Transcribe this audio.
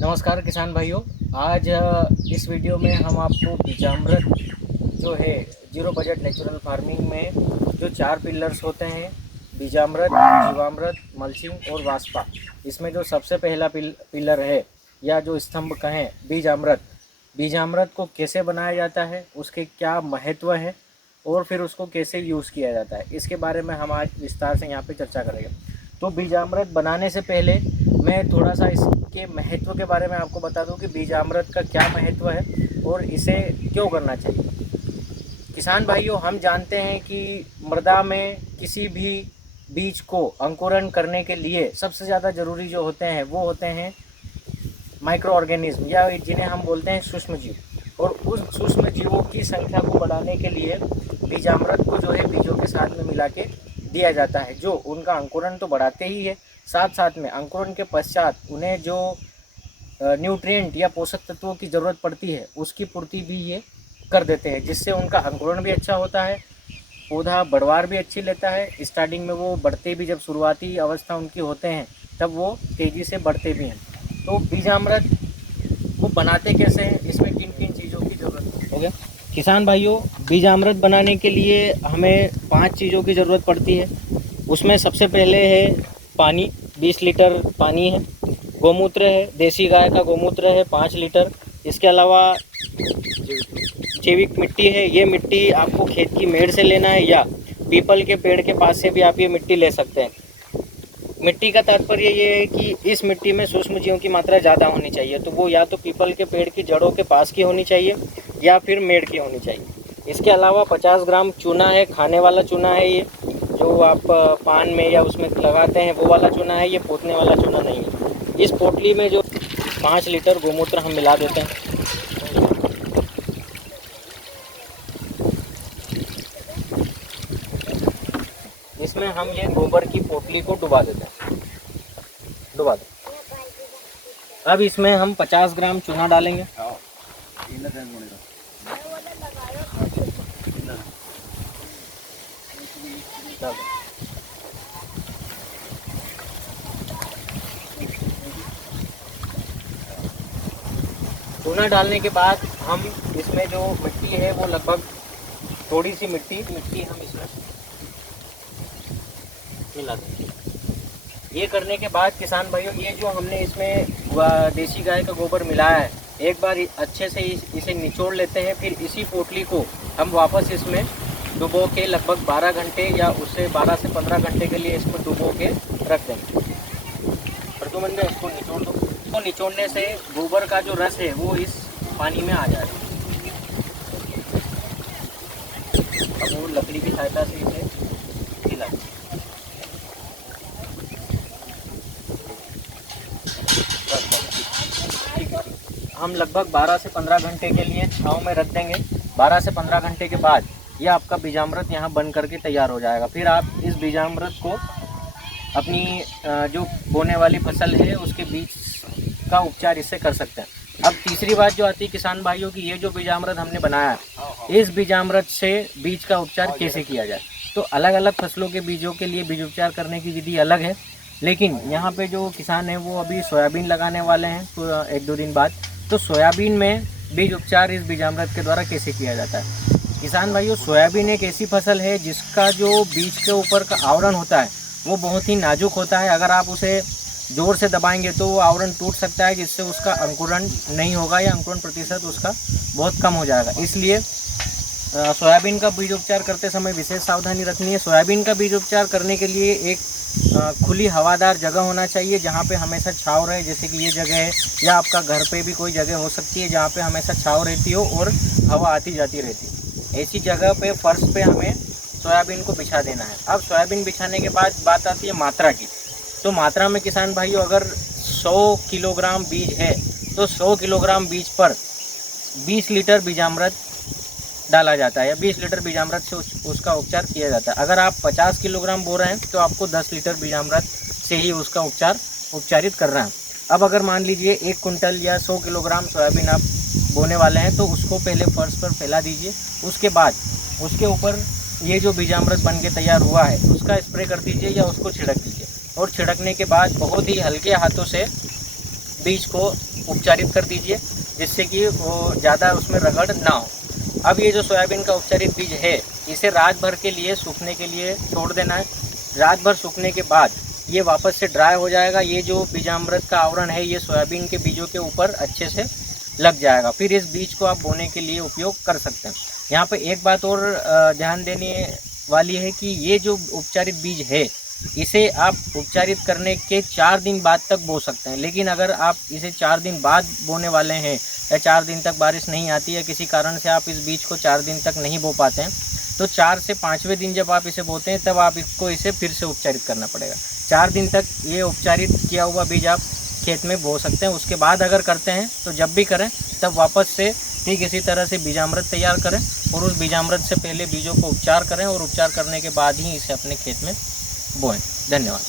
नमस्कार किसान भाइयों। आज इस वीडियो में हम आपको बीजामृत जो है जीरो बजट नेचुरल फार्मिंग में जो 4 पिलर्स होते हैं, बीजामृत, जीवामृत, मल्चिंग और वास्पा, इसमें जो सबसे पहला पिलर है या जो स्तंभ कहें बीजामृत, बीजामृत को कैसे बनाया जाता है, उसके क्या महत्व है और फिर उसको कैसे यूज़ किया जाता है, इसके बारे में हम आज विस्तार से यहाँ पे चर्चा करेंगे। तो बीजामृत बनाने से पहले मैं थोड़ा सा इसके महत्व के बारे में आपको बता दूं कि बीजामृत का क्या महत्व है और इसे क्यों करना चाहिए। किसान भाइयों, हम जानते हैं कि मृदा में किसी भी बीज को अंकुरण करने के लिए सबसे ज़्यादा ज़रूरी जो होते हैं वो होते हैं माइक्रो ऑर्गेनिज्म या जिन्हें हम बोलते हैं सूक्ष्म जीव। और उस सूक्ष्म जीवों की संख्या को बढ़ाने के लिए बीजामृत को जो है बीजों के साथ में मिला के दिया जाता है, जो उनका अंकुरण तो बढ़ाते ही है, साथ साथ में अंकुरण के पश्चात उन्हें जो न्यूट्रिएंट या पोषक तत्वों की ज़रूरत पड़ती है उसकी पूर्ति भी ये कर देते हैं, जिससे उनका अंकुरण भी अच्छा होता है, पौधा बढ़वार भी अच्छी लेता है। स्टार्टिंग में वो बढ़ते भी, जब शुरुआती अवस्था उनकी होते हैं तब वो तेज़ी से बढ़ते भी हैं। तो बीजामृत को बनाते कैसे हैं, इसमें किन किन चीज़ों की ज़रूरत हो गया किसान भाइयों। बीजामृत बनाने के लिए हमें 5 चीज़ों की ज़रूरत पड़ती है। उसमें सबसे पहले है पानी, 20 लीटर पानी है। गौमूत्र है, देसी गाय का गौमूत्र है 5 लीटर। इसके अलावा जैविक मिट्टी है। ये मिट्टी आपको खेत की मेड़ से लेना है या पीपल के पेड़ के पास से भी आप ये मिट्टी ले सकते हैं। मिट्टी का तात्पर्य ये है कि इस मिट्टी में सूक्ष्म जीवों की मात्रा ज़्यादा होनी चाहिए, तो वो या तो पीपल के पेड़ की जड़ों के पास की होनी चाहिए या फिर मेड़ की होनी चाहिए। इसके अलावा 50 ग्राम चूना है, खाने वाला चूना है, ये जो आप पान में या उसमें लगाते हैं वो वाला चूना है, ये पोतने वाला चूना नहीं है। इस पोटली में जो 5 लीटर गोमूत्र हम मिला देते हैं। इसमें हम ये गोबर की पोटली को डुबा देते हैं, डुबा दें। अब इसमें हम 50 ग्राम चूना डालेंगे। चूना डालने के बाद हम इसमें जो मिट्टी है वो लगभग थोड़ी सी मिट्टी हम इसमें मिला दें। ये करने के बाद किसान भाइयों, ये जो हमने इसमें देसी गाय का गोबर मिलाया है, एक बार अच्छे से इसे निचोड़ लेते हैं। फिर इसी पोटली को हम वापस इसमें डुबो के लगभग 12 घंटे या उससे 12 से 15 घंटे के लिए इसको डुबो के रख देंगे। प्रतुमंद इसको निचोड़ दो। इसको निचोड़ने से गोबर का जो रस है वो इस पानी में आ जाएगा। अब वो लकड़ी की सहायता से इसे हिला दें। हम लगभग 12 से 15 घंटे के लिए छांव में रख देंगे। 12 से 15 घंटे के बाद ये आपका बीजामृत यहाँ बन करके तैयार हो जाएगा। फिर आप इस बीजामृत को अपनी जो बोने वाली फसल है उसके बीज का उपचार इससे कर सकते हैं। अब तीसरी बात जो आती है किसान भाइयों की, ये जो बीजामृत हमने बनाया, इस बीजामृत से बीज का उपचार कैसे किया जाए। तो अलग अलग फसलों के बीजों के लिए बीज उपचार करने की विधि अलग है, लेकिन यहाँ पे जो किसान हैं वो अभी सोयाबीन लगाने वाले हैं तो 1-2 दिन बाद, तो सोयाबीन में बीज उपचार इस बीजामृत के द्वारा कैसे किया जाता है। किसान भाइयों, सोयाबीन एक ऐसी फसल है जिसका जो बीज के ऊपर का आवरण होता है वो बहुत ही नाजुक होता है। अगर आप उसे ज़ोर से दबाएंगे तो वो आवरण टूट सकता है, जिससे उसका अंकुरण नहीं होगा या अंकुरण प्रतिशत उसका बहुत कम हो जाएगा। इसलिए सोयाबीन का बीज उपचार करते समय विशेष सावधानी रखनी है। सोयाबीन का बीज उपचार करने के लिए एक खुली हवादार जगह होना चाहिए जहाँ पे हमेशा छाँव रहे, जैसे कि ये जगह है, या आपका घर पे भी कोई जगह हो सकती है जहाँ पे हमेशा छाँव रहती हो और हवा आती जाती रहती है। ऐसी जगह पे फर्श पे हमें सोयाबीन को बिछा देना है। अब सोयाबीन बिछाने के बाद बात आती है मात्रा की। तो मात्रा में किसान भाइयों, अगर 100 किलोग्राम बीज है तो 100 किलोग्राम बीज पर 20 लीटर बीजामृत डाला जाता है या 20 लीटर बीजामृत से उसका उपचार किया जाता है। अगर आप 50 किलोग्राम बो रहे हैं तो आपको 10 लीटर बीजामृत से ही उसका उपचारित कर रहे हैं। अब अगर मान लीजिए 1 कुंटल या 100 किलोग्राम सोयाबीन आप बोने वाले हैं तो उसको पहले फर्श पर फैला दीजिए। उसके बाद उसके ऊपर ये जो बीजामृत बन के तैयार हुआ है उसका स्प्रे कर दीजिए या उसको छिड़क दीजिए। और छिड़कने के बाद बहुत ही हल्के हाथों से बीज को उपचारित कर दीजिए, जिससे कि वो ज़्यादा उसमें रगड़ ना हो। अब ये जो सोयाबीन का उपचारित बीज है, इसे रात भर के लिए सूखने के लिए छोड़ देना है। रात भर सूखने के बाद ये वापस से ड्राई हो जाएगा। ये जो बीजामृत का आवरण है, ये सोयाबीन के बीजों के ऊपर अच्छे से लग जाएगा। फिर इस बीज को आप बोने के लिए उपयोग कर सकते हैं। यहाँ पे एक बात और ध्यान देने वाली है कि ये जो उपचारित बीज है, इसे आप उपचारित करने के 4 दिन बाद तक बो सकते हैं। लेकिन अगर आप इसे 4 दिन बाद बोने वाले हैं या 4 दिन तक बारिश नहीं आती है, किसी कारण से आप इस बीज को 4 दिन तक नहीं बो पाते हैं, तो 4 से 5वें दिन जब आप इसे बोते हैं, तब आप इसे फिर से उपचारित करना पड़ेगा। 4 दिन तक ये उपचारित किया हुआ बीज आप खेत में बो सकते हैं। उसके बाद अगर करते हैं तो जब भी करें तब वापस से ठीक इसी तरह से बीजामृत तैयार करें और उस बीजामृत से पहले बीजों को उपचार करें और उपचार करने के बाद ही इसे अपने खेत में बोएं। धन्यवाद।